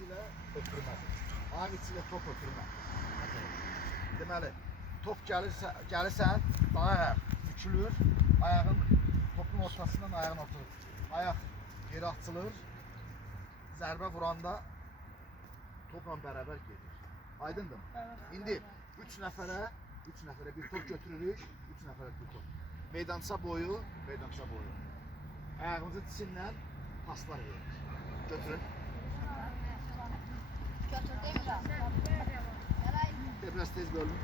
içiyle ötürməz. Ayağın içiyle top ötürmə. Deməli, top gəlirsən, ayaq bükülür, ayağın topun ortasından ayağın oturur. Ayaq geri açılır, zərbə vuranda topla bərabər gedir. Aydındır mı? İndi 3 nəfərə bir top götürürük, 3 nəfərə bir top. Meydança boyu. Ayağımızı içindən paslar verir. Götürün. Biraz tez bölün.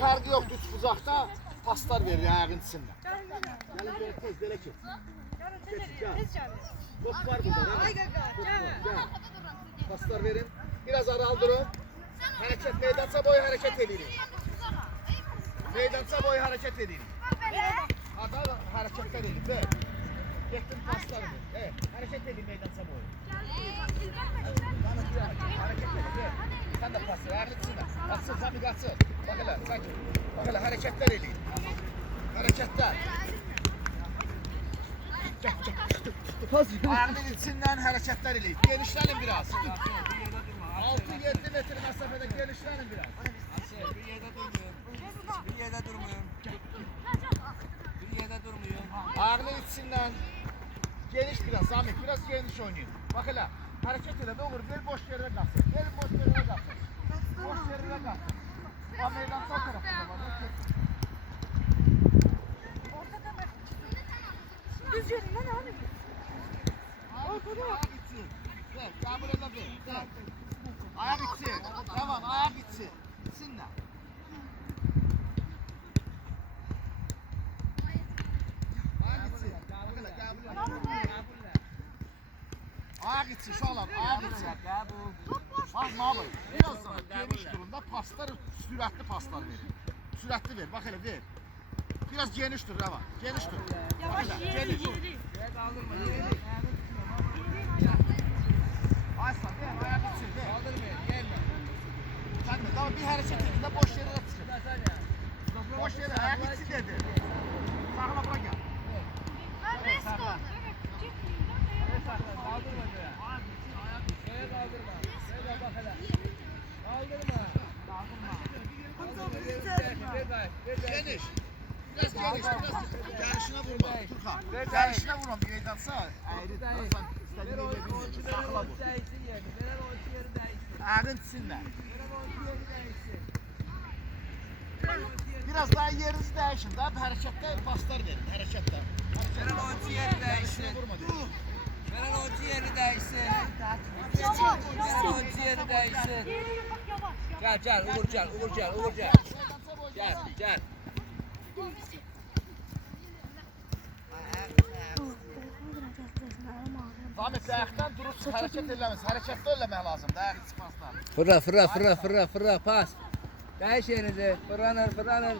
Fərqi yoxdur, üç bucaqda paslar verir ayağın içindən. Gəlin belə tez, belə keç. Top var burada. Paslar verin. Biraz aralı durun. Hərəkət, meydança boyu hərəkət edirik. Meydança boyu hərəkət edirik. Ada hərəkətlər edin. Ver. Getdim paslar verin. Evet, hərəkət edin meydança boyu. Hərəkət edin. Ver. Sen de pas ver. Ayağını içindən. Açsın, tabi qaçsın. Bak elə, sanki. Bak elə, hərəkətlər edin. Hərəkətlər. Ayağının içindən hərəkətlər edin. Genişlənin biraz. 6-7 metr məsafədə genişlənin biraz. Bir yerdə durmuyorum. Ayağının içindən geniş biraz, Zamit, biraz geniş oynayın. Bak elə, hərəkət elə, ne olur, ver boş yerine qalsın. Verin boş yerine qalsın. Boş yerine qalsın. Ama meydan sağ tarafında var. Düz yerinden abi. Ayak içi. Ver, kabul edin. Ver. Ayak içi. Tamam, ayak içi. İçsinler. Ayak içi uşaqlar, ayak içi. Bak ne yapayım? Birazdan geniş durumda paslar, sürətli paslar verin. Sürətli ver, bak hele ver. Biraz geniş dur Rava, geniş dur. Yavaş yeri. Aysan ver, ayak içi ver. Kaldırmayın, gelme. Sen de tamam bir hareket edin de boş yere çıkın. Boş yere ayak içi dedi. Sağla bırak gel. Ben risk oldum. Kaldırma ya. Şeye kaldırma. Şeye bak hele. Kaldırma. Geniş. Biraz geniş, biraz gelişine vurma Turkan. Gelişine vurma bir meydansa ayrı. Ver o Sakla bu. değişsin yerini. Ver o yeri değişsin. Ayağın içsinler. Ver o yeri değişsin. Biraz daha yerinizi değişin. Daha bir harekette paslar verin. Hareketler. Ver o yeri değişsin. Vurma diyor. Ver o yeri değişsin. Yavaş. Ver o yeri değişsin. Yavaş. Gel Uğur gel. Gel. Zahmet ayaktan durup hareket eləməz. Hareketli eləmək lazım. Ayak içi paslar. Fırla pas. Değiş yerinizi. Fırlanır.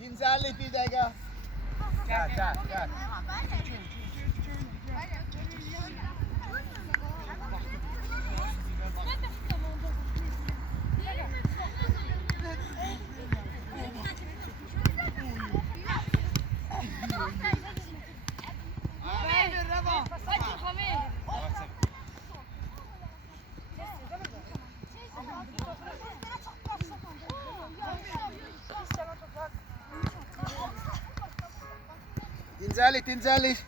İncellik bir dakika. Gel. İncellik.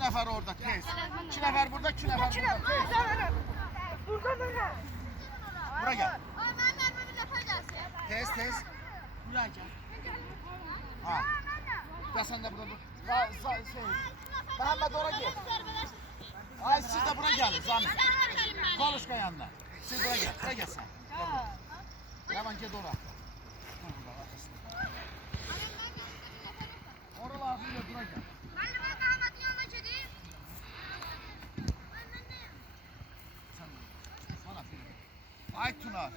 Nefer orada tez. 2 nefer burada, 2 nefer burada. Burada böyle. Buraya gel. Ay ben bir lafa gelsin. Tez. Buraya gel. Gel sen de burada dur. Mehmet oraya gel. Ay siz de buraya gelin Zahmet. Konuşma yanına. Siz buraya gel. Buraya gel sen. Gel buraya. Yaman gel oraya. Dur burada arkasında. Oraya lazım ya buraya gel. Sen bana bir. Ay Tuna.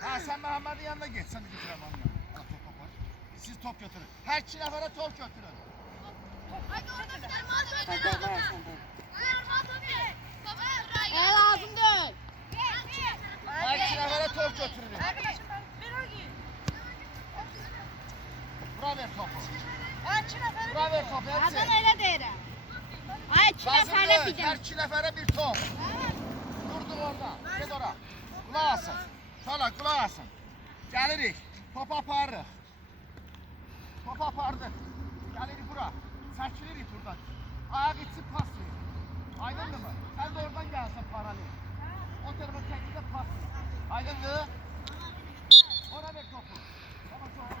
Ha sen Mehmet'in yanına geç. Sen de götür Mehmet'in yanına. Al top var. Siz top götürün. Her iki nefere top götürün. Lazım değil. Her iki nefere top götürün. Arkadaşım ben bir o giy. Bura ver topu. Ben Bura ver topu hepsi. Adan öyle derim. Ay Lazım çile değil. diyeceğim. Her iki nefere bir top. Durdur orada. Gel oraya. Kulak asın. Şöyle kulak asın. Gelirik. Topu aparırıq. Topu apardık. Gelirik bura. Çəkilirik buradan. Ayak içi pas verir. Aydındır mı? Sen de oradan gelsin paralel. O tarafa çekilde pas verir. Aydındır. Ona ver topu. Tamam topu.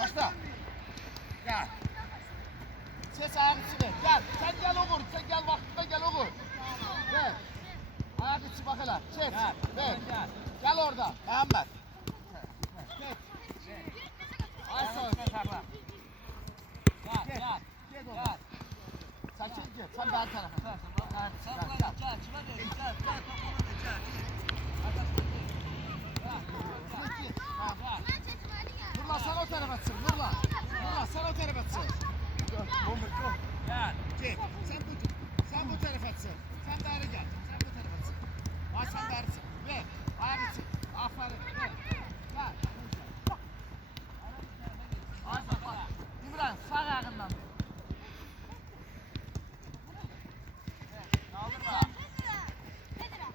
Başla. Gel. Ses ayak içi ver. Gel. Sen gel Oğur. Sen gel vaktinde gel Oğur. Ver. Ayak içi bak hele. Çek. Ver. Gel orada. Mehmet. Geç. Ay sağ. Gel, gel. Gel orada. Sen çek gel. Sen de her tarafa. Nurla sen o tarafa çık. Nurla. Nurla sen o tarafa çık. Gel. Gel. Sen bu tarafa çık. Sen de arı gel. Sen bu tarafa çık. Ay sen de arı çık. Ver. Ayağı çık. Aferin. Ver. Gel. Ay bak. İmran sağ ayağından ver.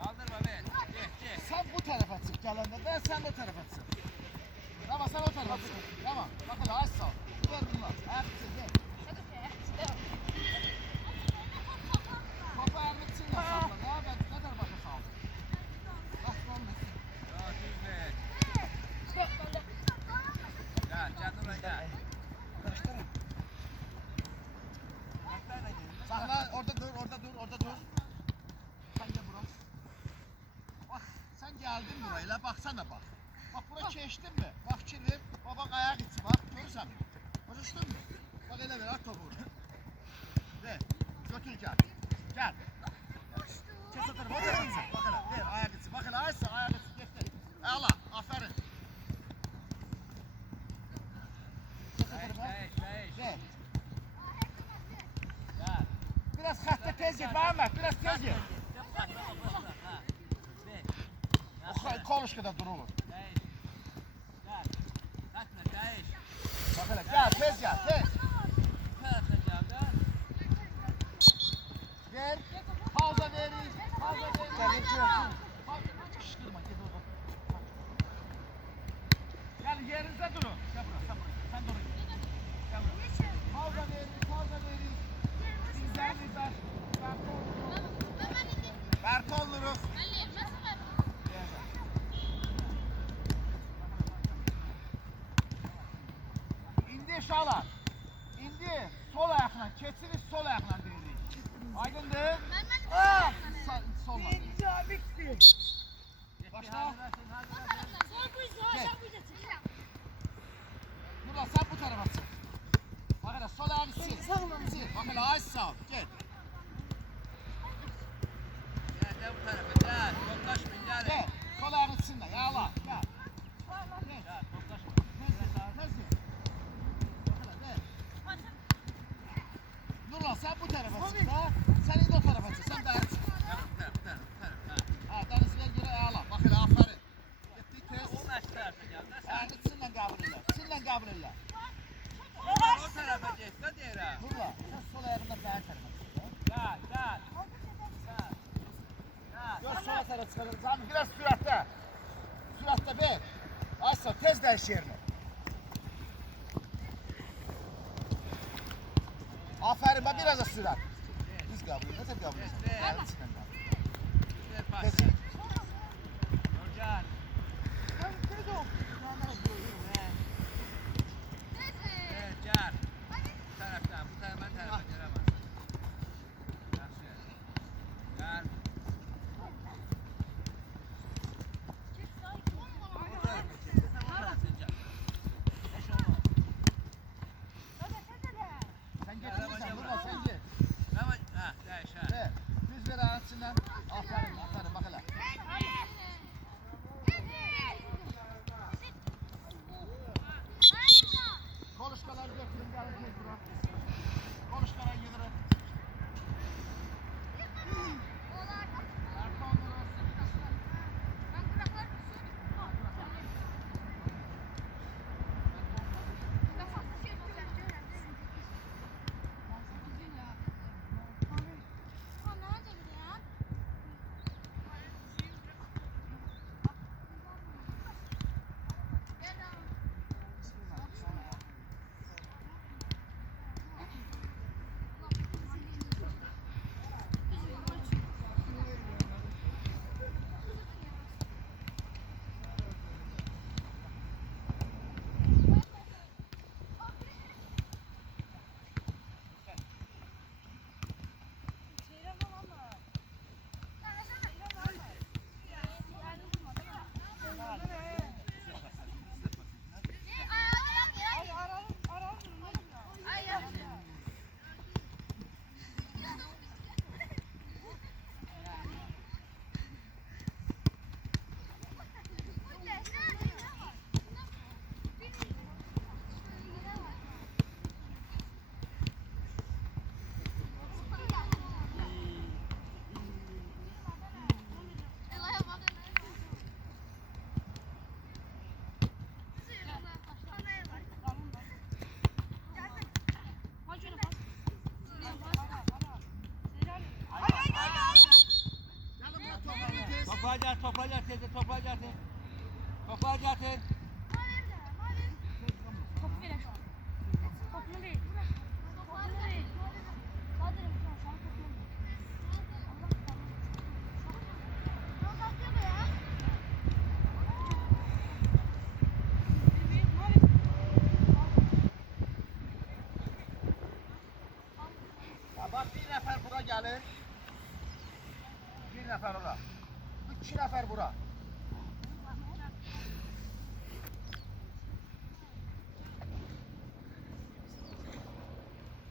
Kaldırma be. Geç. Sen bu tarafa çık gelende. Ben sen de o tarafa çık. Tamam sen o tarafa çık. Tamam. Bak hele aç sağ ol. Ver bunlar. Ayak çık gel. Topu ayağını içine salla. Daha ben ne tarafa sağ ol. Nasıl olmasın? Gel, canına gel. Sahne orada dur, orada dur, orada dur. Sen de burası. Bak sen geldin burayla baksana bak. Bak buraya geçtin mi? Bak fikir ver. Bak ayak içi bak. Görürsen mi? Konuştun mu? Bak ele ver at topu. Ver. Götür gel. Gel. Kes o tarafa. O tarafa gitsin. Bak hele. Ver ayak içi. Bak hele açsa ayak içi. Getir. Allah. Aferin. Kes o tarafa. Ver. Biraz hatta tez git Mehmet. Biraz tez git. O konuş kadar durulur. Bak hele gel tez gel tez. Ver. Pauza verin. Pauza verin. Kışkırma gel oğlum. Gel yerinize durun. Gel buraya sen buraya. Sen durun. Gel buraya. Pauza verin. Pauza verin. Bizler. Berk oluruz. İndi şalar. İndi sol ayakla. Keçiniz sol ayakla deyirik. Aydındır. Ah! Solla. Başla. Nurla sen bu tarafa çık. Bak hele sol ayağını sil. Sil. Bak hele aç sağ ol. Gel. Gel bu tarafa gel. Toplaşma gel. Gel. Sol ayağını sil de. Yağla. Gel. Gel toplaşma. Tez gel. Bak hele ver. Nurla sen bu tarafa çık da. Sen de o tarafa çık. Sen de aç. Gel bu tarafa. Ha denizler göre yağla. Bak hele aferin. Gitti tez. Onun aç tarafa gel. Ayağını sinle kabul eyle. Sinle kabul eyle. O tarafa geç. Hadi yere. Nurla sen sol ayağında ben tarafa çık. Gel. Gör sola tarafa çıkalım. Zahmet biraz süratte. Süratte ver. Açsa tez değiş yerini. Aferin bak biraz da sürat. Biz kabul ediyoruz. Hep kabul ediyoruz. Evet. Ayağını sinle kabul. Güzel pas. Tez. Nurcan. Topu getir. Topu ver şu an. Topunu ver. Topunu ver. Hadi şu an sana topunu ver. Allah Allah. Ya. Ya bak bir nefer bura gelir. Bir nefer ora. 2 nefer bura.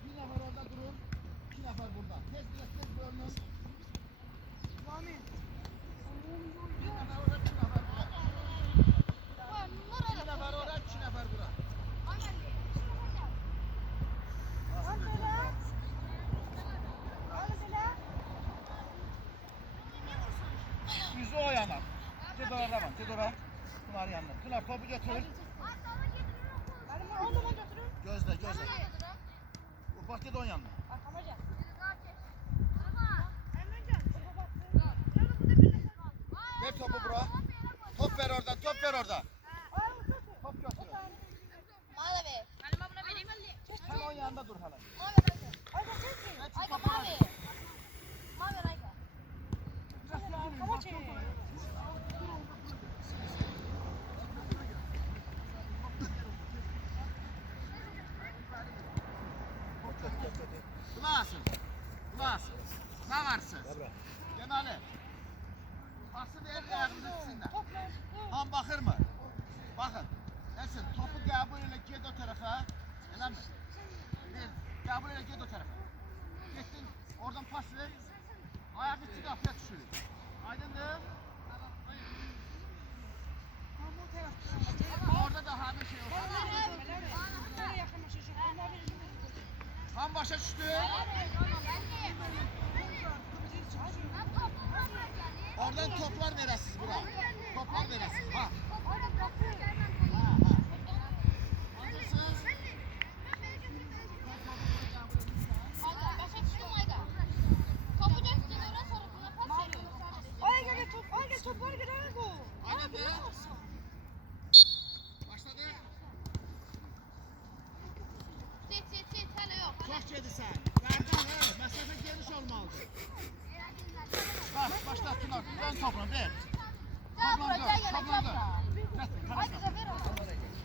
Bir nefer orada durur. 2 nefer burada. Tez bölünün. Bir nefer orada, 2 nefer burada. Bir nefer orada, 2 nefer burada. Yüzü o yana. Git oraya bak. Git oraya. Pınar yanına. Pınar topu götür. Gözle. Bak git onun yanına. Ver topu bura. Top ver orada. Top götür. Sen onun yanında dur hala. Bulasın. Ne varsın? Deməli. Pası ver ayağını içindən. Ham baxır mı? Baxın. Nəsin? Topu qəbul elə ged o tərəfə. Eləmi? Ver. Qəbul elə ged o tərəfə. Getdin. Oradan pas ver. Ayak içi qapıya düşürür. Aydındır? Orada da həmin şey olsun. Ham başa düşdü. Oradan toplar verəsiz bura. Toplar verəsiz. Ha. Hazırsınız? Aynen be. Başladı. Çok gedirsən. Qardan, məsafə geniş olmalıdır. Başla Pınar. Dön topla, ver. Topla dön.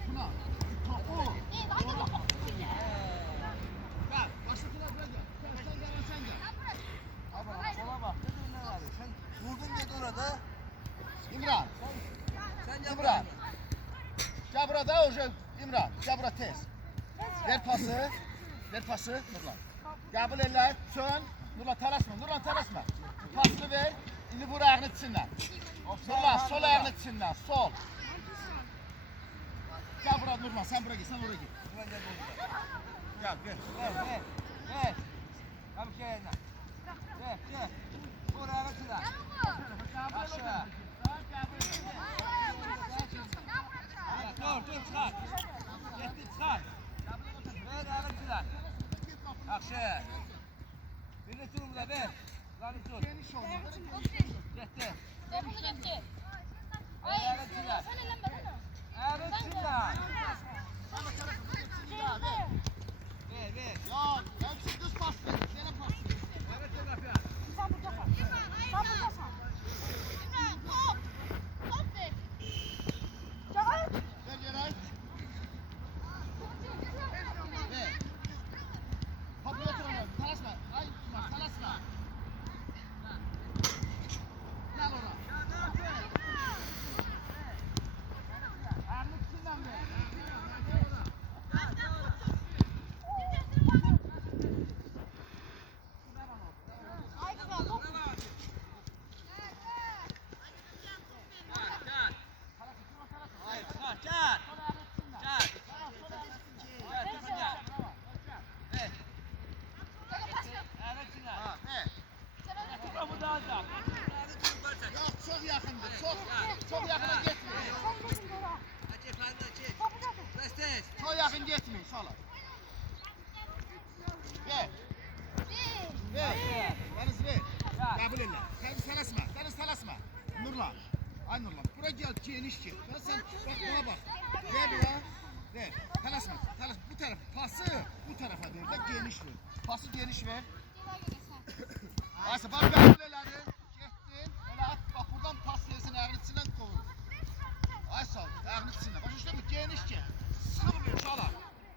Pınar. Topu. Ver. Başla Pınar, ver. Sen gel. Sola bak. Ne diyorsun abi? Sen vurdun git orada. İmran. Sen gel İmran. buraya. Gel burada oje İmran. Gel burada tez. Ver pası. Nurlan. Qəbul elə, çön. Nurlan tələsmə. Pasını ver. İndi vur ayağını içindən. Nurlan, sol ayağını içindən. Sol. Gel bura Nurlan, sen buraya git. Gel, ver. Ver. Abi şey yerine. Ver. Buraya götür. Aşağı. Dur çıkar. Gitti çıkar. Ver abi çıkar. Aşağı. Birini tur burada ver. Lan tur. Geniş olmalı. Gitti. Topunu getir. Ayağı çıkar. Sen elenme lan. Evet çıkar. Ver. Ya, ben düz pas ver. Gene pas. Evet yapıyor. Sen buradasın. İmran, top ver. Çağır. Ver yere. Ver. Topu götür onu. Talasma. Ay, talasma. Gel ona. Ayağını içinden ver. Ay kral, top. Hayır, çat. Evet. Evet çıkar. Ha, ver. Topu da alacak. Yok, çok yakındır. Çok yakına gitmiyor. Çok yakın gitmiyor inşallah. Ver. Deniz ver. Qəbul elə. Deniz tələsmə. Nurlan. Ay Nurlan, bura gel, geniş gel. Ben sen bak buna bak. Ver ya. Ver. Tələsmə. Bu taraf pası bu tarafa ver də geniş ver. Pası geniş ver. Aysa bak qəbul elədin. Getdin. Elə at bak buradan pas versin ayağının içindən qovur. Ay sağ ol. Ayağının içindən. Başa düşdün mü? Geniş gel. Sıxılmıyor çalar.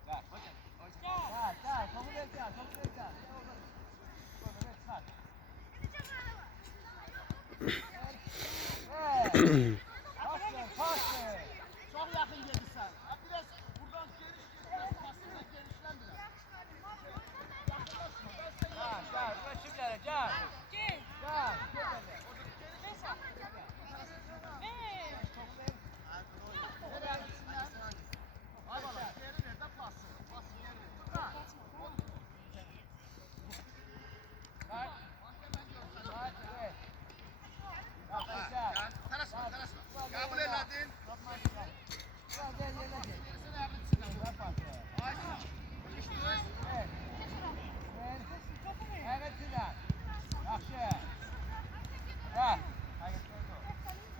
Gel. Gel. Kabul et gel. Kabul et gel. Çok yakın geldi sen. Biraz buradan geniş gel. Pasını genişlendir. Gel. Rakipler gel. Gel. Ay bala, geri ver de pası. Pası geri ver. Tələsmə. Qəbul elədin. Versin ayağının içindən. Ay sağ ol. Düşdünüz.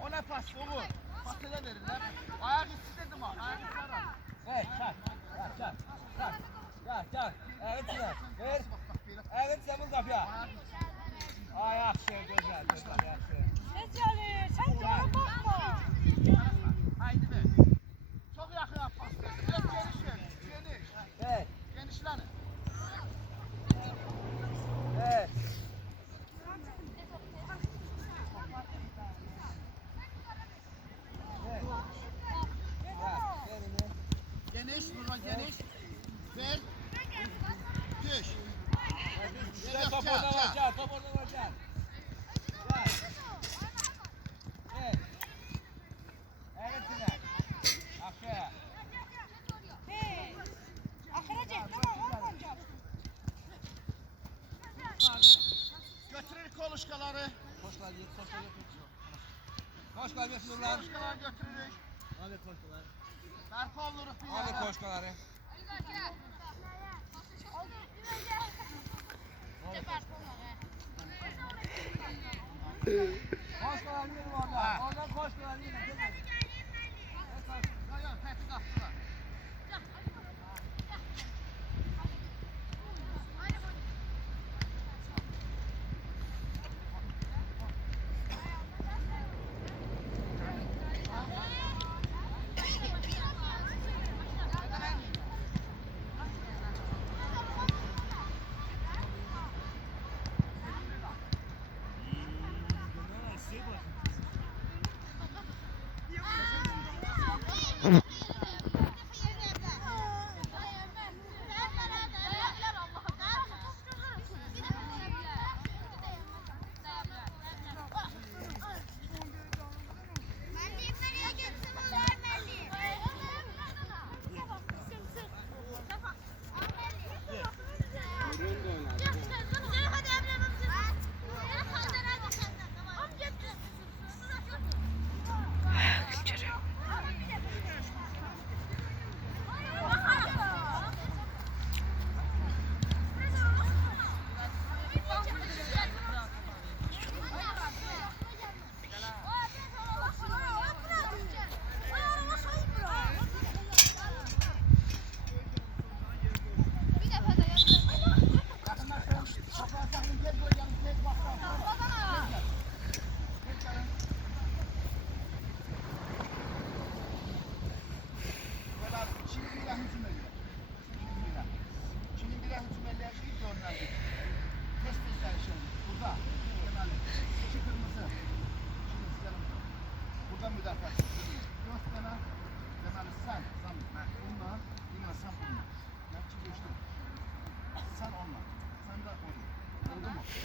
O ne pas? O bu. Pası da verirler. Ayak içi dedim ha. Ayak içi arar. Necəli, sən bana baxma. Haydi ver. Çok yakın yap pas versin. Biraz geniş ver. Geniş. Genişlenin. Geniş. Buradan geniş. Ver. Düş. Top orada var gel. Hey, axıra get, tamam, olmayacaq. Götürür koluşkaları. Koşkalar götürün lan. Koluşkaları götürürük. Hadi koşkalar. Berko oluruz bir Hadi yere. koşkaları. Koşkalar yürü orada. Oradan koşkalar yürü. Yok, Fethi kaptılar.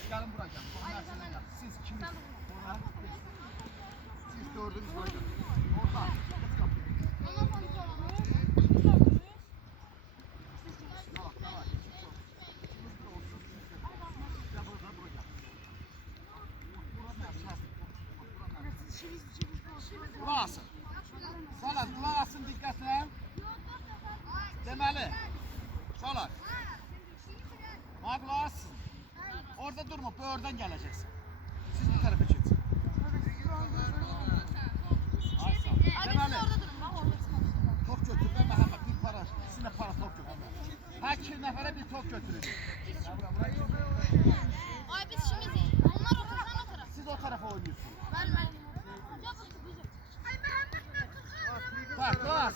Gelin buraya gelin. Siz kimi? Orhan. Siz dördünüz buraya gelin. Orhan. Geç kapıyı. Yok, tamam. İkimiz de olsun. Gel buraya gel. Kulak asın. Salat kulak asın dikkatle. Demeli. Salat. Bak kulak asın. Orada durma, böğürden geleceksin. Siz bu tarafa geçin. Her iki nefere bir top götürün. Ay biz şimdi onlar o tarafa o tarafa. Siz o tarafa oynuyorsunuz. Ben. Ya bu bizim. Ay Mehmet Bak, Kulaq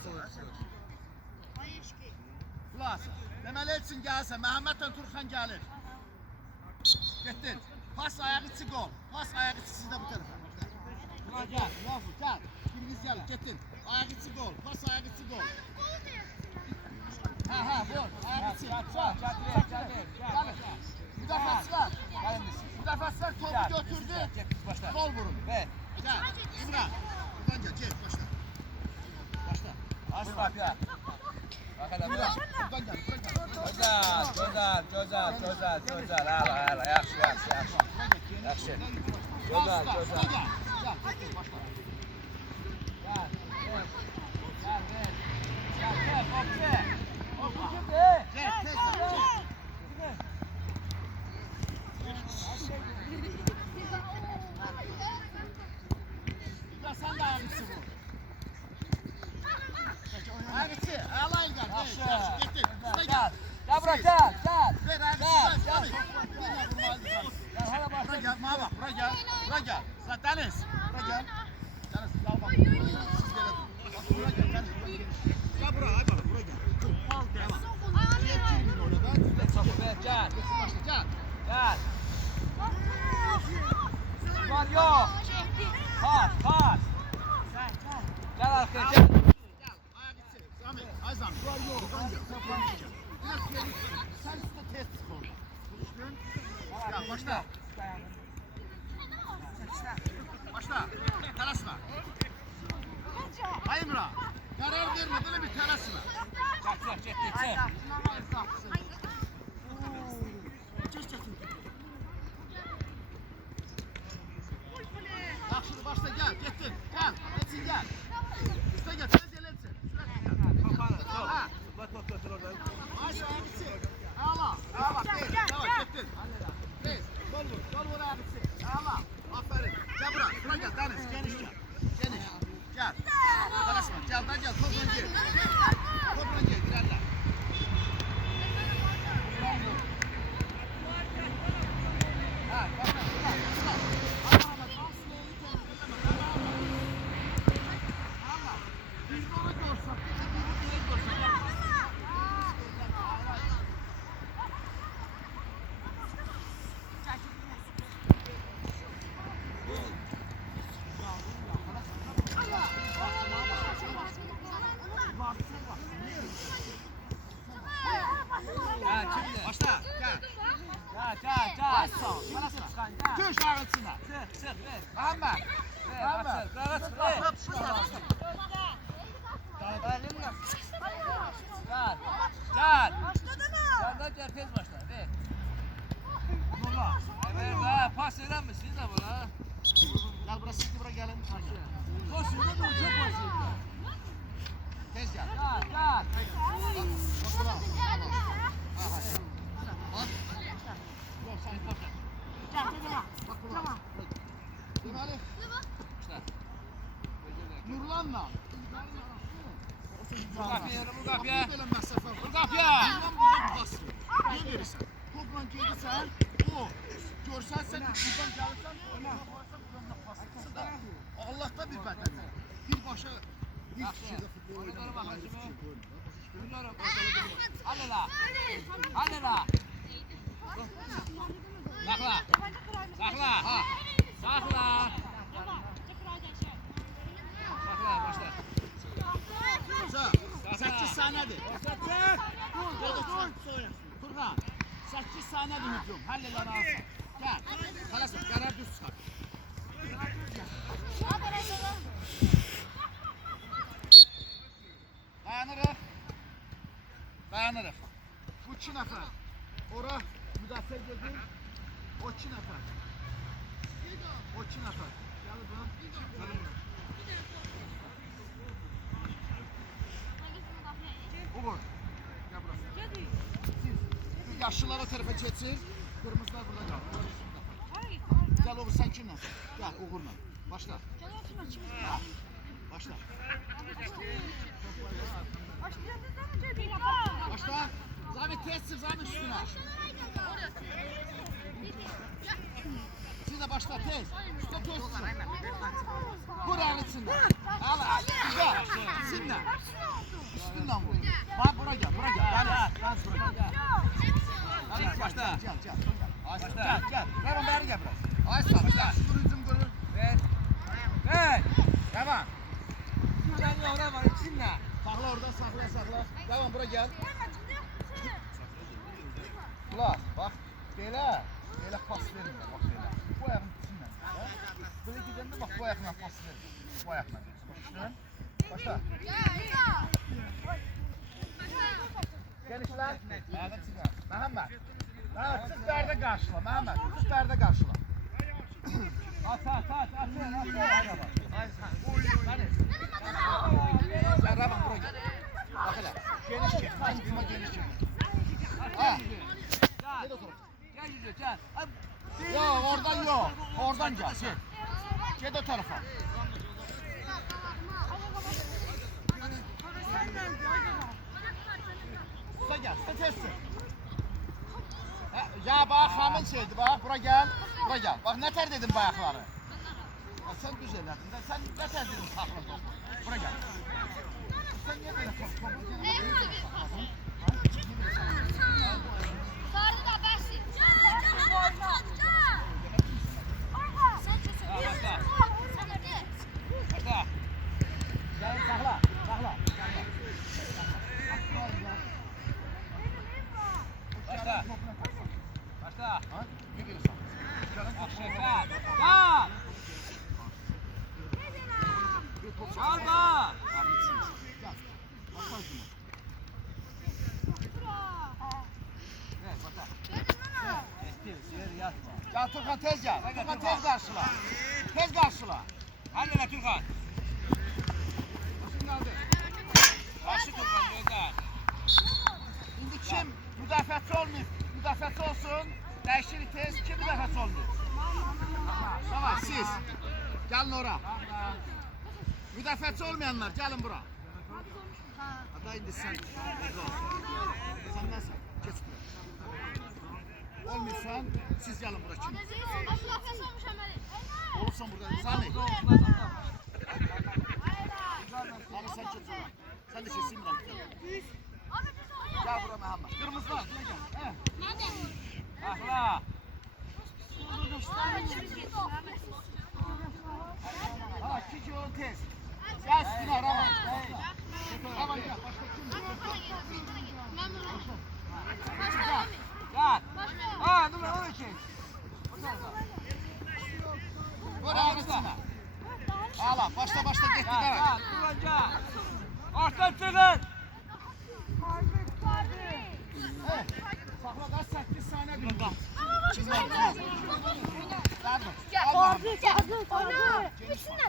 asın. Deməli Elçin gəlsə, Məhəmmədlə Turxan gəlir. Getdin. Pas ayağı içi gol. Pas ayağı içi sizdə bu tərəfə. Bura gəl, Yazır, gəl. Biriniz gəlin, getdin. Ayağı içi gol. Pas ayağı içi gol. Hə, gol. Ayağı içi. Gəlin. Müdafiəçilər. Müdafiəçilər topu götürdü. Gol vurun. Ver. Gəl. İmran. Buradan gəl, get, başla. Başla. Aç kapıya. Bak hele bırak. Buradan gəl, buradan gəl. Gözəl. Hala. Yaxşı. Yaxşı. Gözəl. Gel, başla. Gel, topçu. Topçu kimdi? Gel, tez gel. Ya sen de ayağını vur. Ayağını alayım gel. Yaxşı. Getir. Şuna Gel. gel. Gel bura gel. Ver ayağını. Gel. Gel hala bak. Buraya gel. Bana bak. Buraya gel. Sen Deniz. Buraya gel. Deniz gel bak. Siz gelin. Bak buraya gel. Deniz. Gel buraya. Ay bana. Buraya gel. Al gel. Niye girmin orada? Ver topu ver. Gel. Gel. Gel. Var yok. Pas. Gel arkaya gel. Zahmet, ay Zahmet. Buradan gel. Biraz geri. Sen üstte test çık orada. Konuştun. Ya başla. Başla. Telaşma. Hayır Murat. Karar verme. Böyle bir telaşma. Çek. Bak şimdi başla gel. Gittin. Gel. Etsin gel. Üste gel. Tez gel etsin. Ha. Bak oradan. Ay sen gitsin. Ağla. Tez. Tamam gittin. Tez. Gol vur ayakçı. Ağla. Aferin. Gel buraya gel. Deniz. Geniş gel. Gel. Telaşma. Gel. Topla gel. Girerler. Ha. Başla. Biz de onu görsek. Gel kimdi? Başla. Gel. Gel. Düş ağrısına. Çık ver. Muhammed. Ver. Açıl. Ver. Gel tez başla. Ver. Nurla. Ver. Pas eder misin de buna? Gel burası siz buraya gelin. Koşun da çok koşun. Tez gel. Gel. Yok sen topla. Bak buraya. Deməli. Nurlanla. Bu kapıya. Belə məsafə var. Bu kapıya. Buradan buradan basır. Ne verirsən? Topla gedirsən, o. Görsən sən buradan gəlirsən, ona qoyarsan buradan pasırsan da. Allah'ta bir bətən. Bir başa bir kişidə futbol oynamaq. Alala. Sakla. Başla. 8 saniyədir. Turğan, 8 saniyədir hücum. Həll elə lazım. Gəl. Xalas, qərar düz çıxar. Dayanırıq. Bu 2 nəfər. Ora müdafiə gedir. O 2 nəfər. O 2 nəfər. Gəlir bura. Uğur. Gel burası. Siz yaşlılar o tarafa geçsin. Kırmızılar burada kalır. Gel Uğur sen kimle? Gel Uğur'la. Başla. Ha. Başla. Başla. Zahmet Darvazanın üstüne. Siz de başla tez. Üstüne tez. Vur ayağın içinden. Al. Güzel. İçinden. Üstünden vur. Bak buraya gel. Buraya gel. Gel. Buraya gel. Gel, başla. Gel. Başla. Gel. Revan beri gel biraz. Ay sağ. Dur hücum görür. Ver. Ver. Devam. Sen de oraya var içinle. Sakla orada sakla. Revan buraya gel. Ulan bak. Böyle pas verin. Bak böyle. Bu ayağın içinden. Böyle gidende bak bu ayağına pas verin. Bu ayağına. Başla. Başla. Genişler. Mehmet. Çık perde karşıla. Mehmet. Çık perde karşıla. At. Sen Raman buraya gel. Bak hele. Geniş çek. Kızıma geniş çek. Ha. Gel otur. Gel yüzü gel. Yok oradan yok. Oradan gel. Gel o tarafa. Usta gel. Usta tezsin. Ya bak hamın şeydi bak. Buraya gel. Bak ne ter dedim bu ayakları. Ya sen güzelledin de sen ne ter dedin saklı topu. Buraya gel. Sen niye böyle topu Sardı da versin. Başla. Gel sakla. Başla. Ha? Ne diyorsun? Aşağı. Gel. Çalma. Ver bata. Ver yatma. Ya Turkan tez gel. Turkan tez karşıla. Tez karşıla. Hadi lan Turkan. Başı Turkan gözler. Şimdi kim müdafiatçı olmuyor? Müdafiatçı olsun. Değişir tez. Kim müdafiatçı olmuyor? Tamam siz. Gelin ora. Müdafiatçı olmayanlar gelin bura. Hadi indi sen. Sen nasıl? Geç buraya. Olmuyorsan siz gelin bura şimdi. Olursan burada. Sami. Abi sen çok zor. Sen de şey Simran. Gel buraya Mehmet. Kırmızılar. Gel. Ahla. Ha, kiki on tez. Gel üstüne Raman. Raman gel. Başka kim? Gel. Ha dur oraya çek. Vur ağrısına. Hala başla gitti Gel de. gel durunca. Orta çıkın. Sakla kaç 8 saniye bir bak.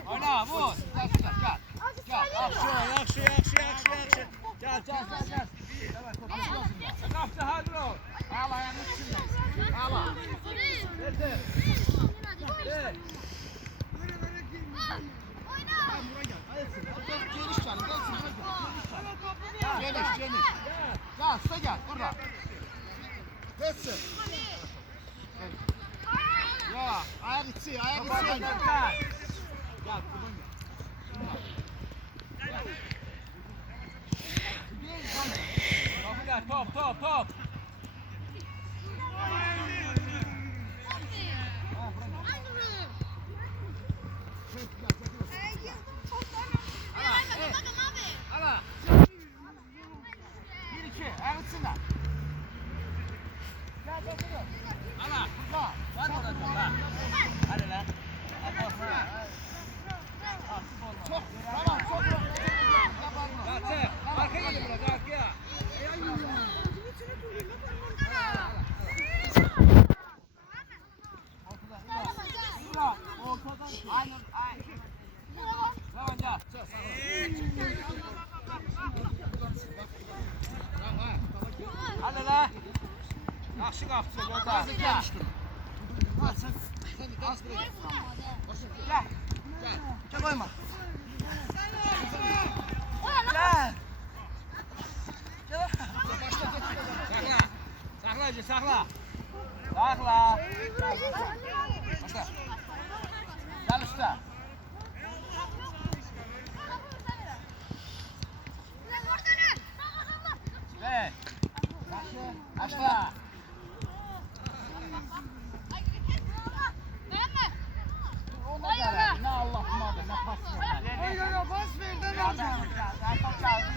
Oyna vur. Gel. Yaxşı. Gel. Kaptı hazır ol. Al ayağını içinden. Al. Ver. Geniş gel. Geniş. Gel usta gel. Burada. Geçsin. Ya ayak içi. Gel. Top. Ala. 1-2. Ayak içinden. Gel. Ana. Burada. Var mı orada? Hadi lan. Çok. Tamam. Çok. Gel. Arkaya gel biraz arkaya. Ortadan. Aynen. Tamam gel. Hadi lan. Yaxşı qapçı orada. Bazı geliştir. Ha sen de az buraya gel. Gel. Gel koyma. Gel. Başla. Sakla. sakla. Sakla. Başla. Gel usta. Ver. Başla. Ona göre ne Allah'ıma da ne pas ver. Yok pas ver Ya ben top çaldım.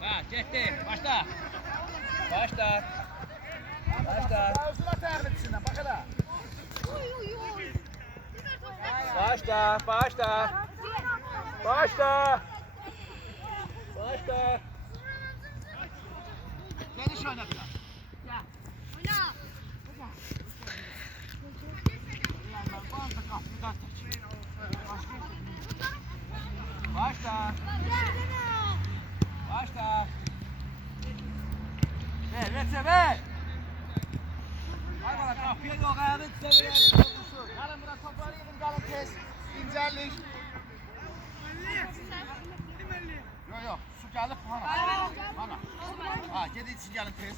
Ha, gitti. Başla. Başla. Başla. Ağzına terletsin bak hele. Başla. Başla. Başla. Başla. Geniş oyna biraz. Başla. Başla. Ver, ver, ver. Hay bana kapıya yok ayağını seviyelim. Gelin bura topları yığın gelin tez. İncellik. Yok yok su gelip bana. Ha gedi için gelin tez.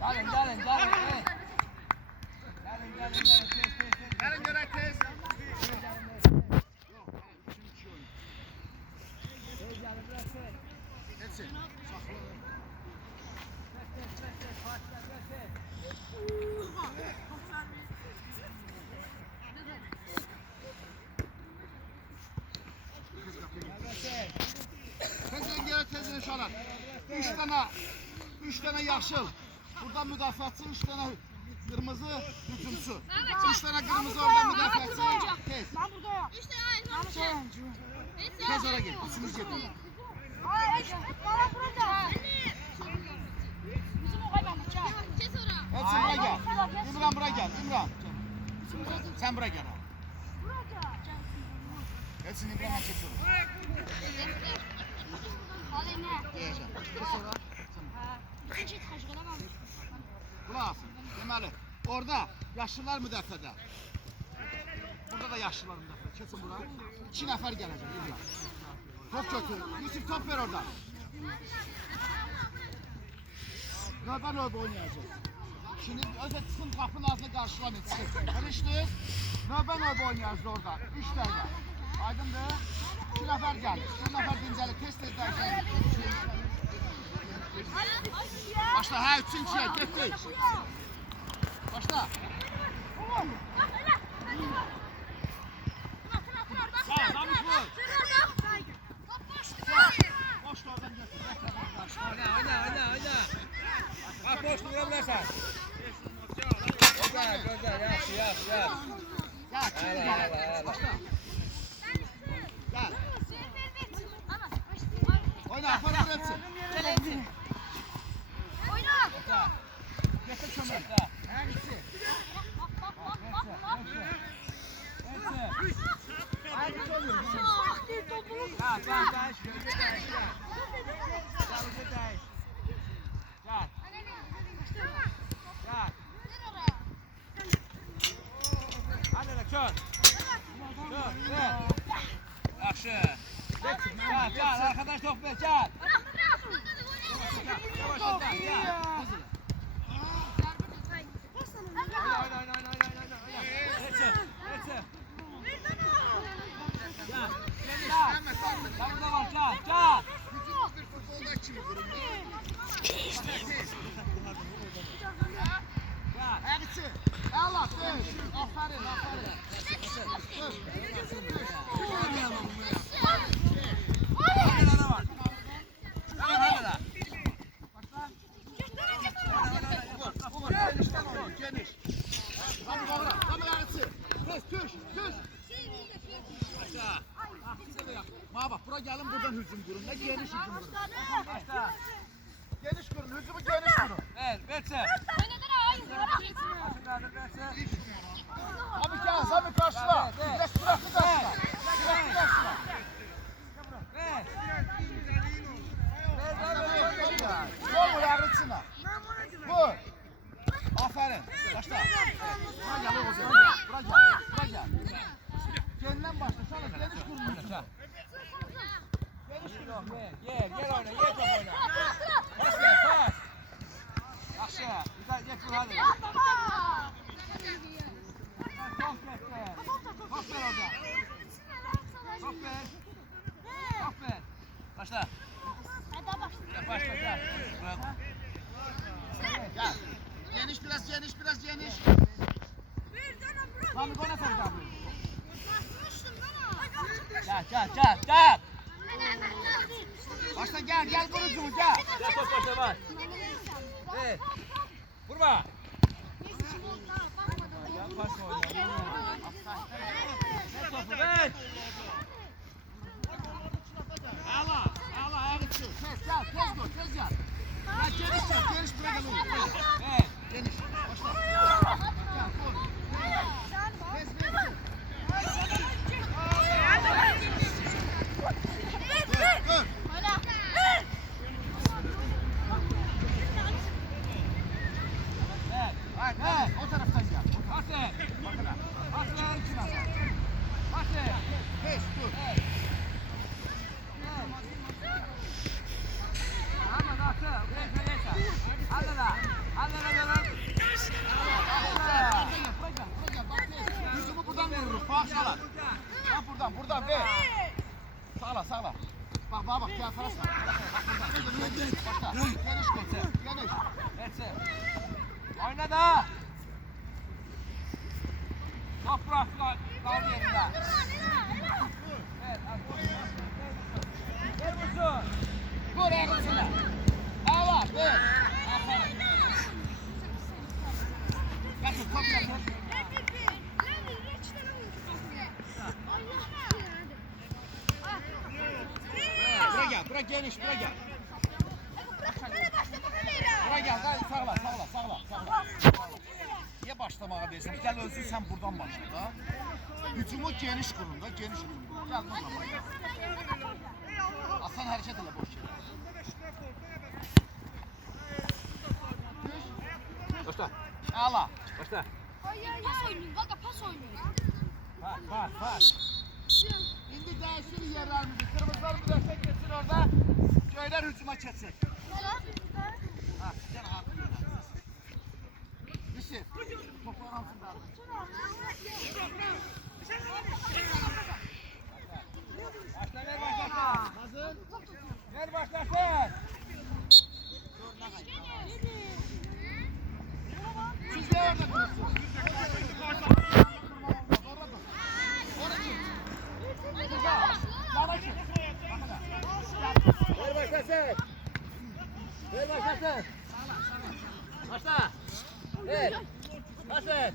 Gelin, gelin, gelin. Evet. Gelin, gelin, gelin. Tez, tez, tez. Gelin gerek tez. Hepsi. Tezden geri tezden şaran. Üç tane yaşıl. Burada müdafiatçı, 3 tane kırmızı hücumcu. 3 tane kırmızı orada müdafiatçı. Tez. Ben buradayım. İşte aynı. Tez oraya gel. Üçünüz gidin. Hayır, bana burada. Bizim o kadar maça. Kes ora. Hepsi buraya gel. İmran buraya gel. İmran. Sen buraya gel. Burada. Hepsini İmran'a çekiyorum. Hadi ne? Diyeceğim. Bütün şey taşkınamamış. Kulak asın. Deməli, orada yaşlılar müdafiədə. Burada da yaşlılar müdafiədə. Kesin bura. 2 nəfər gələcək. İmran. Top götür. Yusuf top ver oradan. Növbə oynayacaq. Şimdi özə çıxın qapının ağzına qarşılamayın. Karışdıq. Növbə oynayacaq orada. 3 dəqiqə. Aydındır. 2 nəfər gəlir. 1 nəfər dincəlir. Tez-tez dəyişək. Başla, hə, 3-2-yə, getdik. Başla. Sağ, Zamış vur. Boş da oradan götür. Oyna, oyna, oyna, oyna. Bak boş vurabilirsen. Güzel, güzel. Yaxşı, yaxşı, yaxşı. Gel, kim gel? Başla. Gel. Oyna, apar vur etsin. Getir kömür. Hə, gitsin. Haydi kömür. Gel, gel, gel. Gözü değiş, gel. Gözü değiş. Gel. Gel. Hadi de kör. Kör, ver. Yaxşı. Gel, gel. Arkadaş top ver, gel. Yavaş, yavaş, gel, gel. Oyna, oyna, oyna, oyna, oyna, oyna. Geçin, geçin. Gel, gel. Gel burada var, gel, gel. Bir futbolda kimi durumda? Gel. Hə, gitsin. Allah, döş. Aferin, aferin. Döş. Düş. Başla. Bana bak, bura gelin buradan hücum kurun. Ne geniş hücum kurun. Başla. Geniş kurun, hücumu geniş kurun. Verse. Başın kaldır verse. Abi gel, Sami karşıla. Bir de süratli karşıla. Süratli karşıla. Ver. Gol mu yarısına? Bu. Aferin. Başla. Bura gel o zaman. Bura gel. Kendinden başla. Çalış. Geniş kurun. Başla. Yer oyna, yer top oyna. Pas. Yaxşı. Get vur hadi. Top ver orada. Top ver. Başla. Başla. Gel. Geniş biraz. Sami gol atar abi. Gel. Başla gel kurucumu gel. Gel top başla var. Ver. Vurma. Pas oyna. Ver topu ver. Ala ayağı çık. Tez gel. Geniş buraya gel oğlum. Ver. Geniş. Başla. Gel gol. Tez ver. Dur. Ver. O taraftan gel. Pas ver. Pas ver içine. Pas ver. Tez dur. Yüzümü buradan vururuz. Bak sağla. Bak buradan ver. Sağla. Bak gel sana sağ. Başla. Geniş koy. Geniş. Oyna da. Toprak kal yerinde. Ver vursun. Vur ayağısına. Hava ver. Aferin. Getir top getir. Bura geniş. Bura gel. Sağla. Niye başlamağa versin? Gel özün sen buradan başla da. Hücumu geniş kurun da, geniş hücum kurun. Gel buradan. Asan hareket elə boş yere. Başla. Ala. Başla. Pas oynuyor. Pas. İndi dəyişir yerlərimizi. Kırmızılar müdafiə geçsin orada. Göylər hücuma keçsin. Ha, gel abi. Yusuf. Toplar hamsın da. Başla ver başlasın. Hazır. Ver başlasın. Siz ne orada durursunuz? Ver başlasın. Başla. Ver. Pas ver.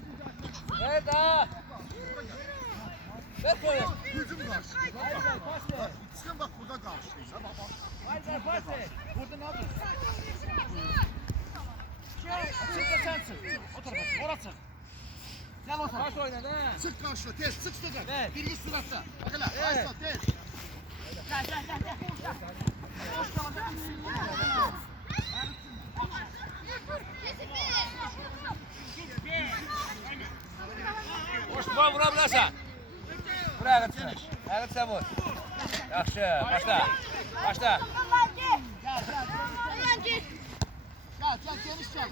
Ver daha. Ver koy. Hücum karşı. Hayır pas ver. Çıkın bak burada karşıyız. Ha, bak. Hayır pas ver. Burada ne yapıyorsun? Çık da sen çık. O tarafa çık. Oraya çık. Gel o tarafa. Pas oyna da. Çık karşıya tez. Çık sıcak. Evet. Birinci suratta. Bak hele. Evet. Başla tez. Boş bal vura bilərsən. Buraya gitsin. Əgət sən vur. Yaxşı. Başla. Gel geniş gel.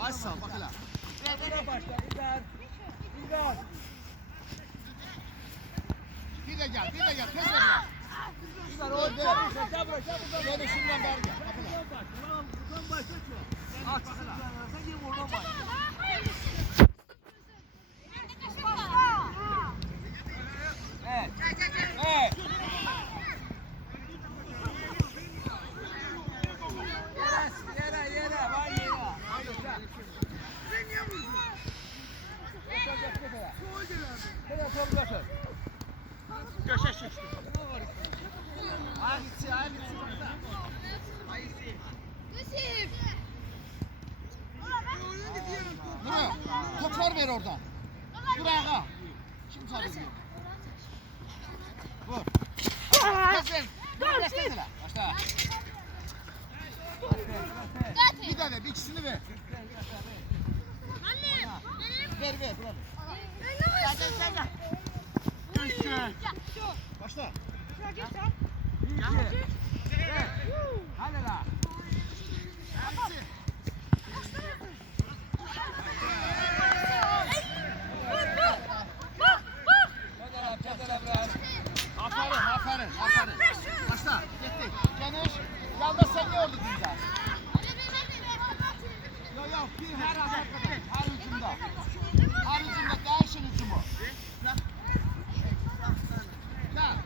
Ay sağ bak hele. Bura başla. İzler. Bir de gel. Tez de gel. İzler o. Bura. Genişinden beri gel. Bak hele. Buradan başla. Aç. Sen gir buradan başla. Evet. Ayak içi, ayak içi. Nuru, toplar ver oradan. Dur ayağa. Kim çağırıyor? Vur. Pas ver. Biraz tez ele. Başla. Bir de ver, bir ikisini ver. Ver, ver. Bravo. Başla. Hadi la. Aferin. Başla. Gitti. Geniş. Yalnız sen ne oldu diyeceğiz? Yok. Bir her hücumda. Her hücumda değişin hücumu. Gel.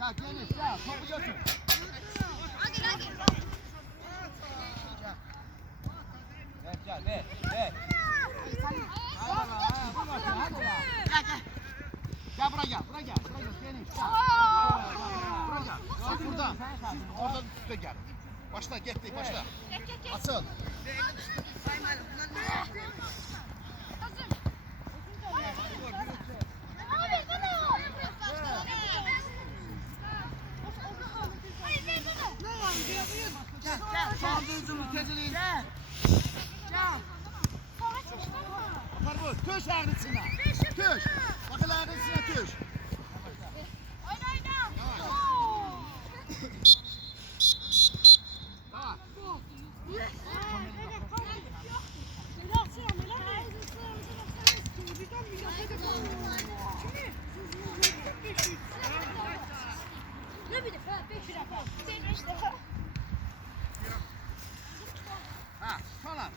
Ya geniş ya. Topu götür. Gel, ver. Gel buraya gel. Geniş. Gel. Buraya gel. Bak buradan. Oradan üstte gel. Başla gitti. Başla. Asıl. Son hücumu tezeleyin. Yapar bu. Töş ayağın içine. Töş. Bakın ayağın içine töş. Tamam. Ha, şolar.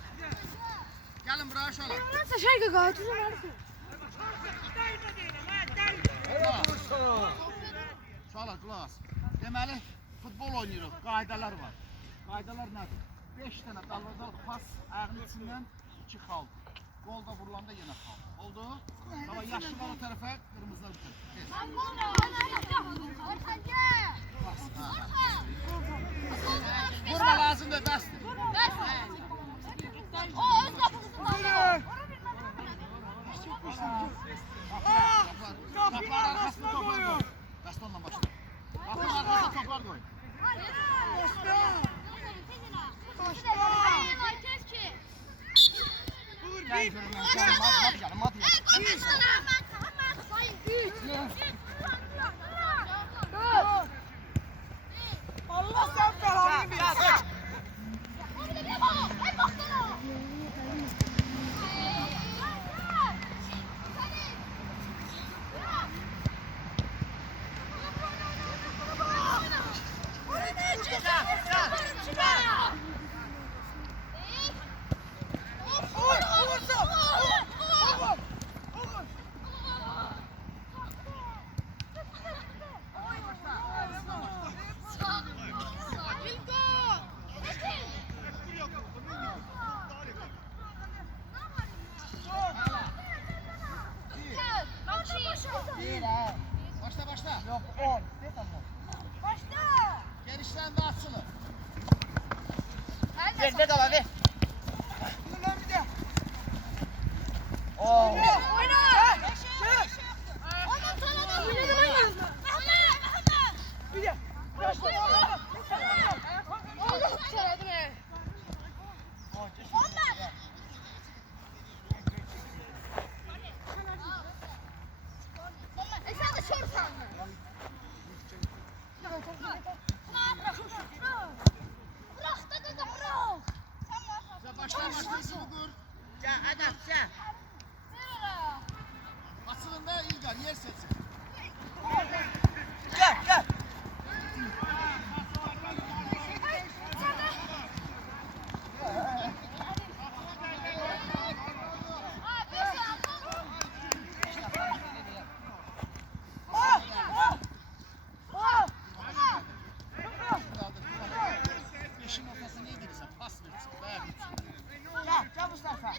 Gelin buraya şolar. Şolar, kulağız. Deməli, futbol oynuyoruz. Qaydalar var. Qaydalar nədir? 5 dənə dalbadal pas ayağının içindən 2 xal. Gol da vurulanda yenə xal. Oldu? Tamam, yaşlılar o tərəfə, qırmızılar bu tərəfə. Vurma lazımdır, bəsdir. Toplar arkasında toplar koy. Bəst onunla başla. Bakın arkasında toplar koy. Gel görünmem. Hadi canım, hadi. Allah sen belanı versin. Başla. Yok 10. Ne tamam? Genişten de açılın. Ver dala ver. Dur lan bir de. Oo. Bir de. Başlarsın budur. Ya adam sen. Açılın da İlgar yer seçin. Gel. İşin ortasına niye girirsen? Pas versin. Dayak etsin. Gel Mustafa.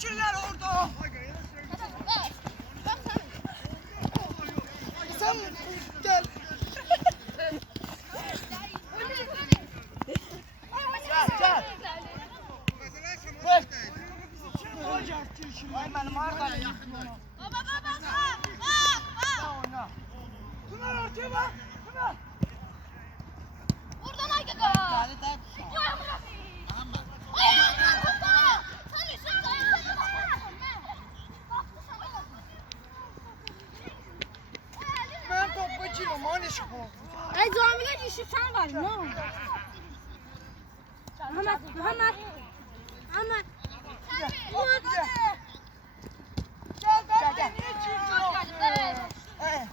Kimler orada? Sen gel. Gel. Bak. Ay benim arkadaşım. Pınar ortaya bak. Pınar. Buradan ay kaka. Hadi de. Ben topçuyum, maniş bu. Ay camiye düşüp sen var mı? Muhammed, Muhammed. Muhammed. Gel ben Gel, de gel. niye çıktın? Hey,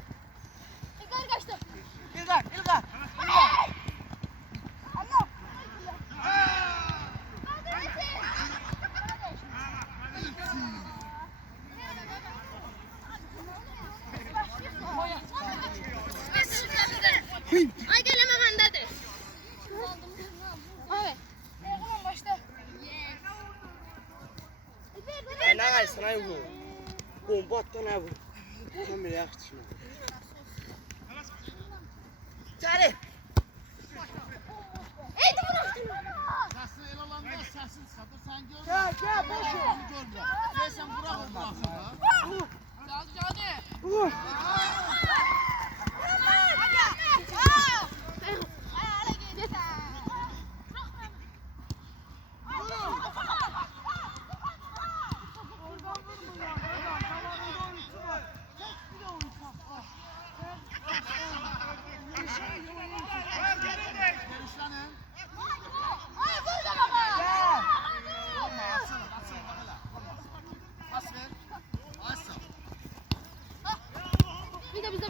Yukarı kaçtım. İlgar, İlgar. Ay gel hemen bendedir. Abi. Hemen başla. Ne gaysın ay bu? Bomba attı ne bu? Sen bile yakıştın. Çare. Ey de bunu. Səsin el olanda səsin çıxardır, sən görmürsən. Gel, boş ver. Onu görmürəm. Deyəsən bura vur buraxır da. Vur. Görüşlənin. Gel. Olma, açsana, açsana, bax elə. Pas ver. Açsa.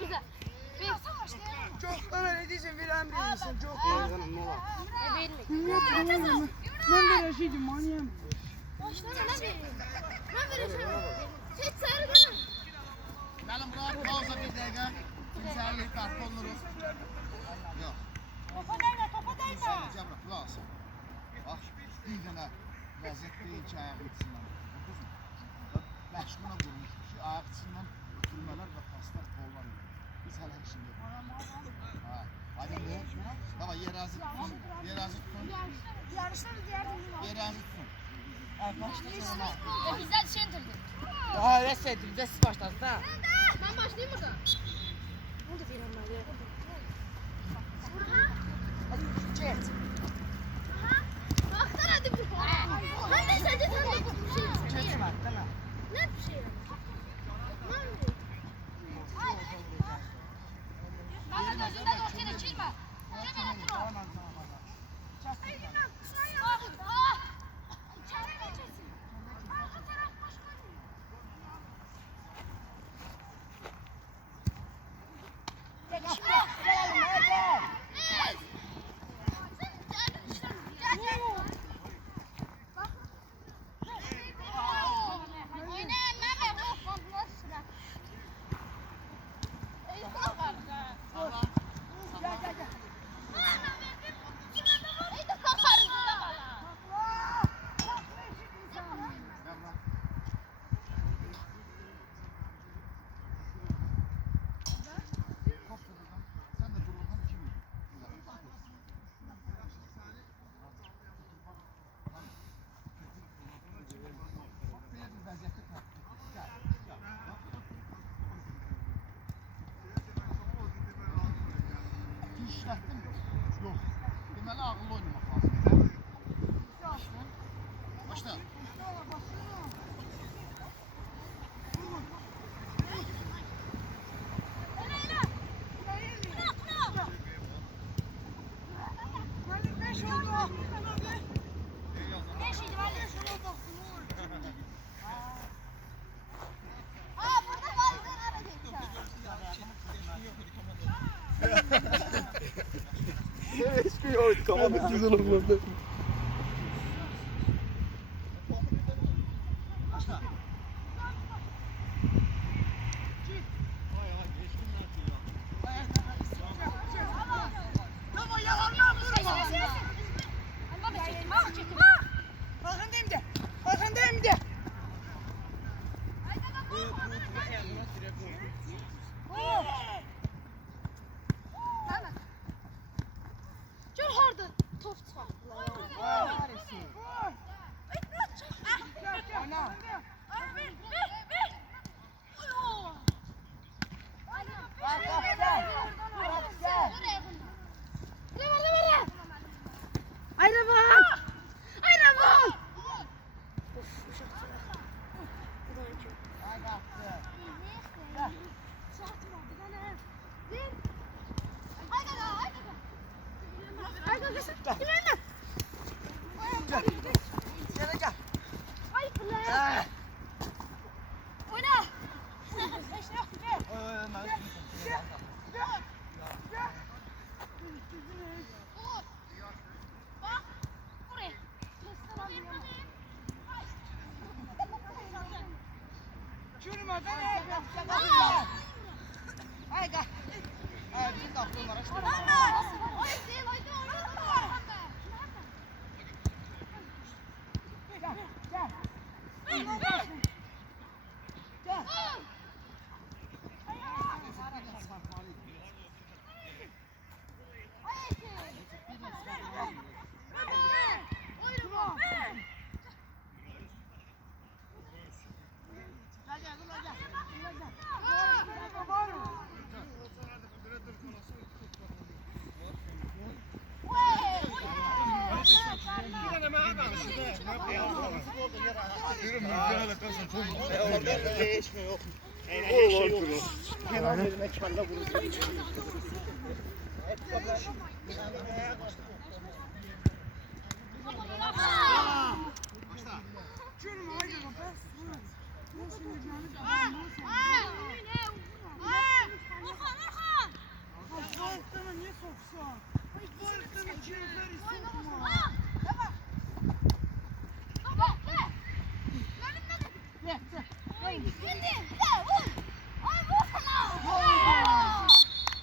Bize. Çok öyle diyeceksin, viran bilirsin. Çok öyle. Ben de Reşit'im, manyağım. Gəlin bura pauza bir dəqiqə. Kimsəlik qarşı oluruq. Yox. Sən cəbrə, qulaq asın. Bax, bir dənə vəziyyət deyil ki, ayaq içindən. Məşquna qurmuşdur ki, ayaq içindən ötürmələr və paslar qollar olur. Biz hələ işini yox. Ha, aydındır. Baba, yerazi tutun. Yerazi tutun. Yerazi tutun. Bizden center'dı. Daha öyle sevdim, de siz başladınız ha. Ben başlayayım burada. Ne de bir anlar ya. Hadi çek. Baksana hadi bu. Ben de sadece sen de bir şey. Çek var, tamam. Ne bir şey? Ben de gözünden ortaya çekme. Tamam, tamam. Sən də durulğan kimi. Belə bir vəziyyətdə İşlətdin mi? Yox. Deməli ağıllı oynamaq lazımdır. Başla. Eski yoğurt kamadı güzel olmadı. Başla. Tamam, yalanlar durma. Arkandayım de. Orada değişme yok. Her şey yok. Kenan yerine kelle vurur.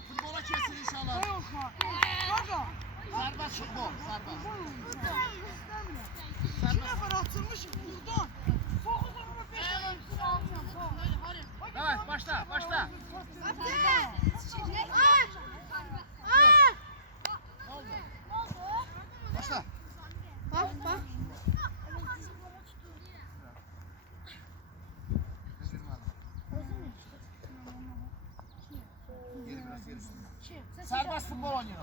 Futbola kesin inşallah. Serbest futbol, serbest. Evet, başla, başla. Başla. Serbest futbol oynuyor.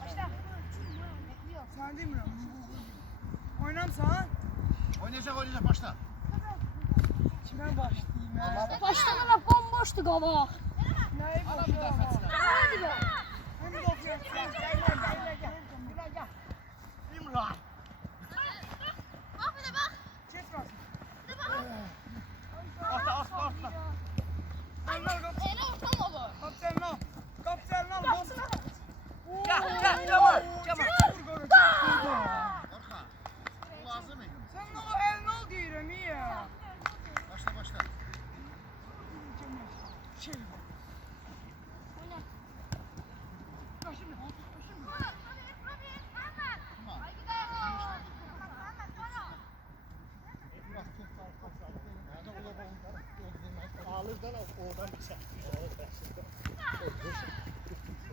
Başla. Sen değil mi? Oynam sana. Oynayacak, başla. Kime başlayayım ya? Başlama bak bomboştu kabak. Neyi Adam boşuyor? müdafasına. Hadi be. Hem de okuyor. İmran. Çift var. Orta. Kapten al. Kapten al. Gel, Cemal. Orka. Bu lazım mı? Sen ne o elini al diyorum iyi ya. Başla. Şey. Ağırdan oradan bir şey.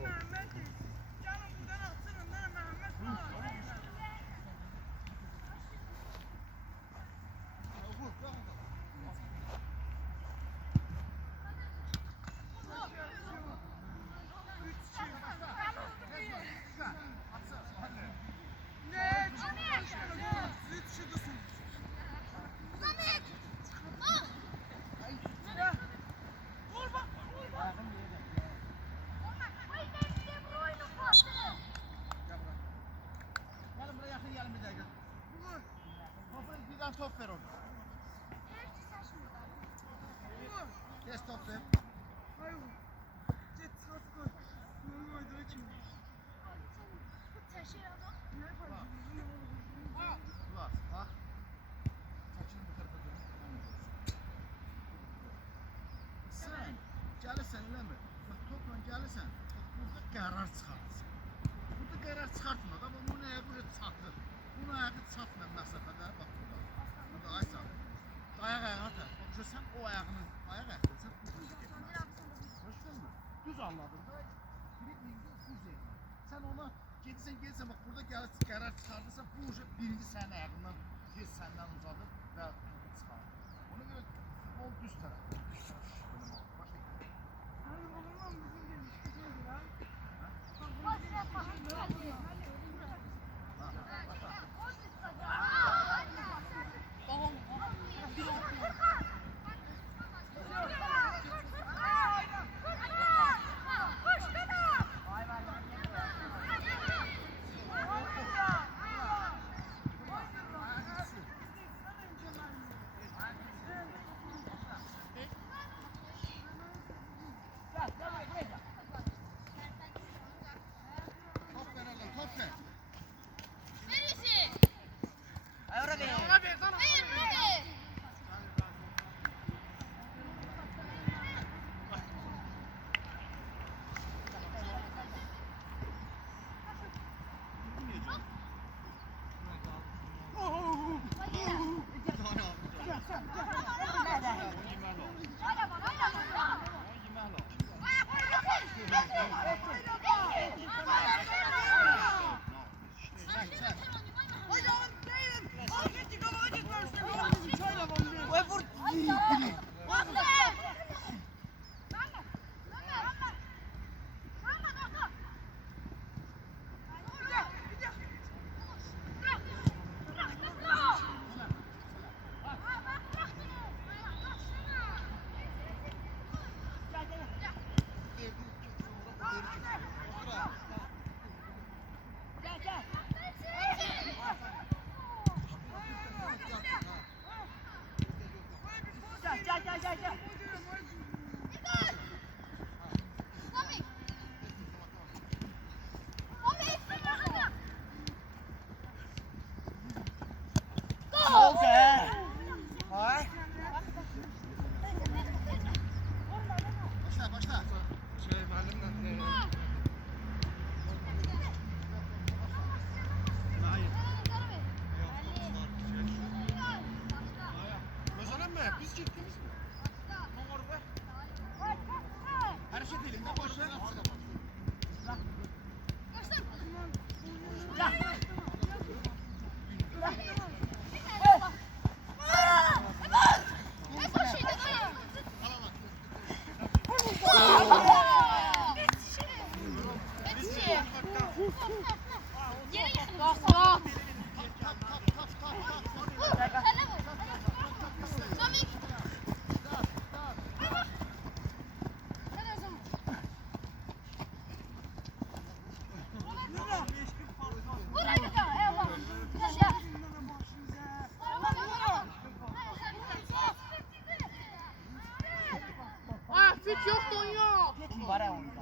Mehmet. Canım buradan atsın. Mehmet var. Ne? Süt şudusun. Gelin buraya yakın gelin bir dakika. Topu bir tane top ver ona. Kes top ver. Hayır. Git at koy. Bunu oyduğu için. Ne yapalım? Ulan bak. Saçını bu tarafa dön. Sen gelirsen öyle mi? Bak topla gelirsen burada karar çıkartırsın. Burada karar çıkartma da bunu ayağı buraya çatır. Bunu ayağı çatma mesafede bak burada. Burada ay sağ. Ayak ayağına atar. Bak sen o ayağını ayak ayaklarsan düz gitmez. Başladın mı? Düz anladın da. Bir düz değil. Sen ona gelirsən bak burada qərar çıxardırsan bu ucu birinci sənin ayağından tez səndən uzadır və çıxar. Ona görə futbol düz tərəf. Başla. Özlem mi? Biz gittiniz mi? Orada. Her şey elinde başla. Süt yok, don yok. Var ya onda.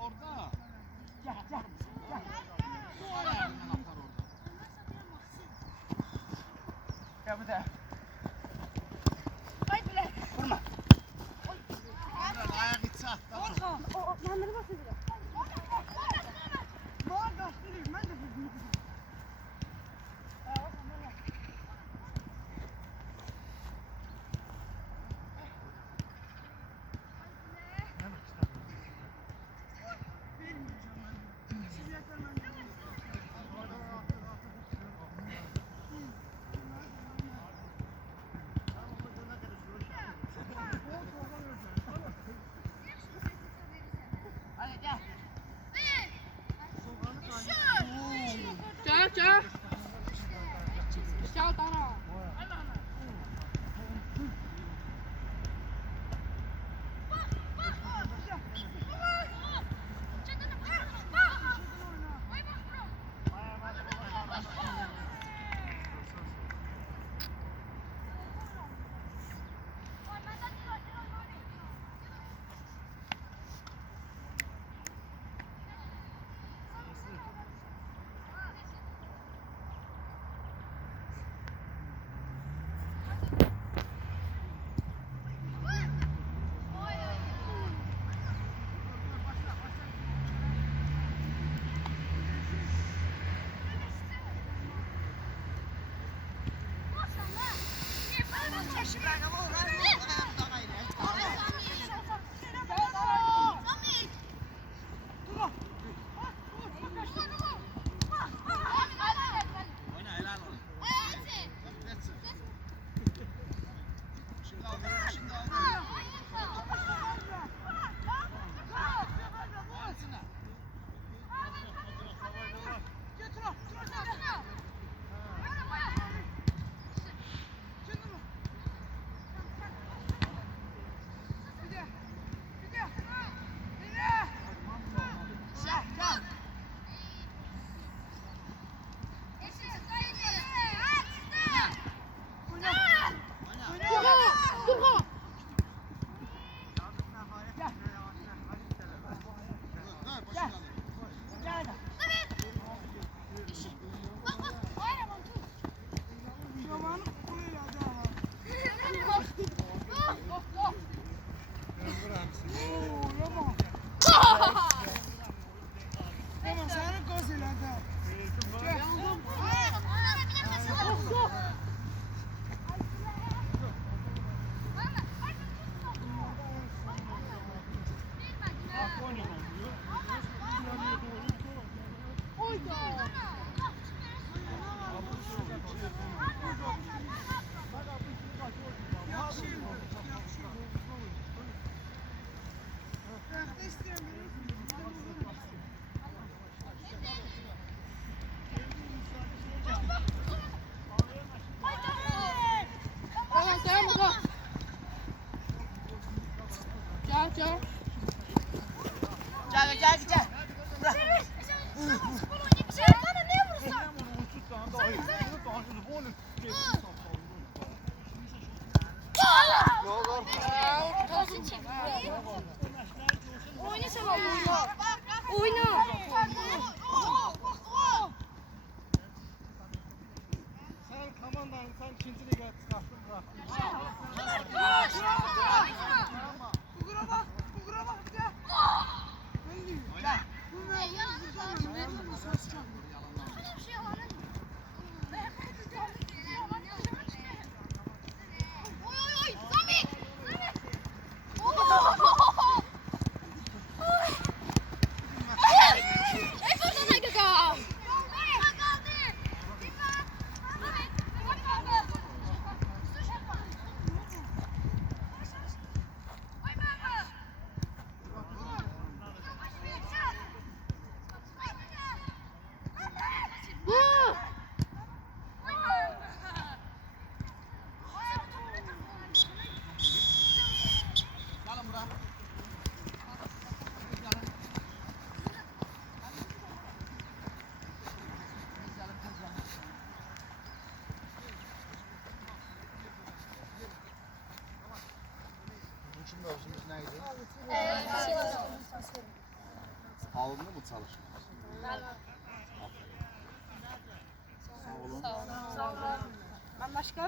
Orada. Gel. Gel bir de. Vurma. Ayak içi at. Çak. Çak ana. Gel. Gel gel gel. Sen bana ne vurursan? Tosun çek. Oyna sen oyna. Oyna. Sen komandanın sen ikinci lige çıkarttın bıraktın. Bugura bak gel. Oyna. Bugünkü mövzumuz nə idi? Alındı mı çalışma? Sağ olun. Ben başka